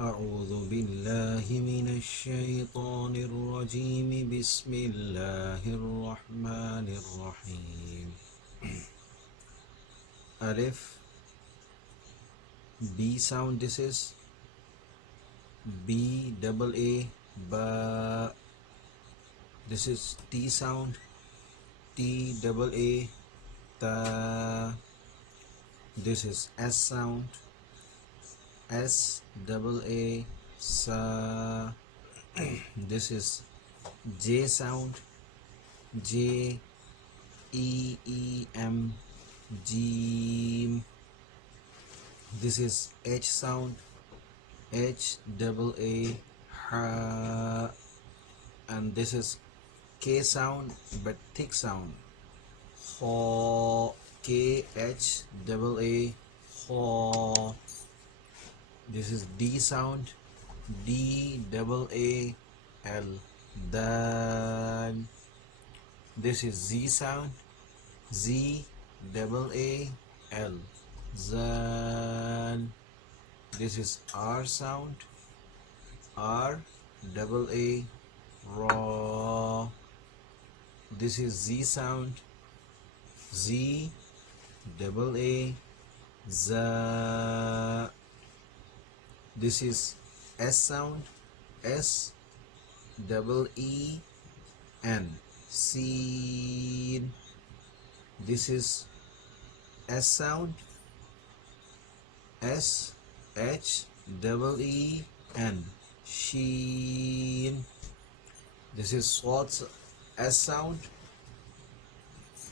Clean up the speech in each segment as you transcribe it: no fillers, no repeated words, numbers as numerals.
أعوذ بالله من الشيطان الرجيم بسم الله الرحمن الرحيم Alif B sound, this is B double A ba. This is T sound, T double A ta. This is S sound, S double A sa. This is J sound, J E E M Jeem. This is H sound, H double A ha. And this is K sound but thick sound, ho. K H double A ho. This is D sound, D double A L dal. This is Z sound, Z double A L zal. This is R sound, R double A raw. This is Z sound, Z double A za. This is S sound, S double E N seen. This is S sound, S H double E N sheen. This is SWAT S sound,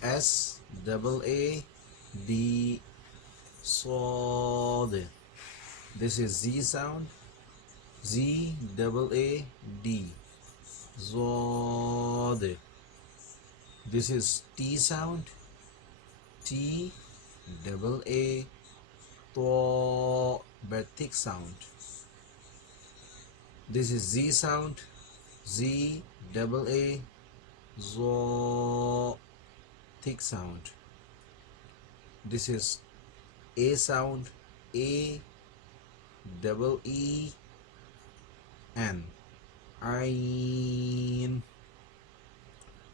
S double A D sword. This is Z sound, Z double A D zod. This is T sound, T double A to but thick sound. This is Z sound, Z double A zo thick sound. This is A sound, A double E N ain.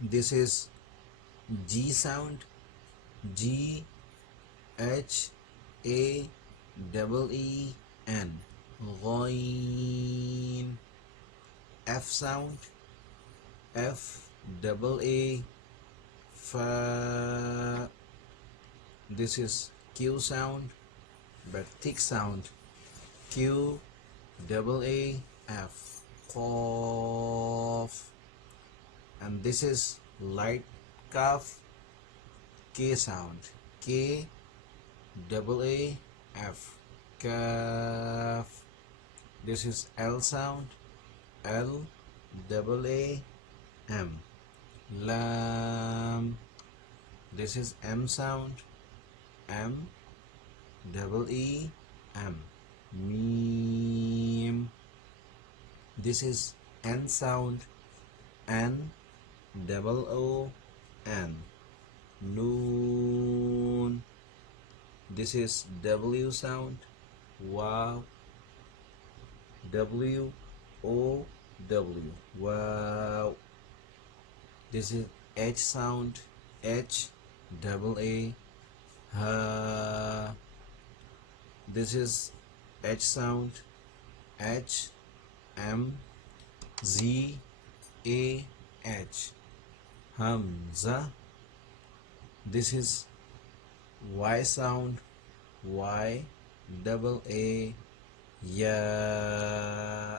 This is G sound, G H A double E N ghain. F sound, F double A fa. This is Q sound but thick sound, Q double A F qaf. And this is light kahf, K sound, K double A F kaf. This is L sound, L double A M lam. This is M sound, M double E M meme. This is N sound, N double O N noon. This is W sound, wow, W O W wow. This is H sound, H double A ha. This is H sound, H M Z A H hamza. This is Y sound, Y double A ya.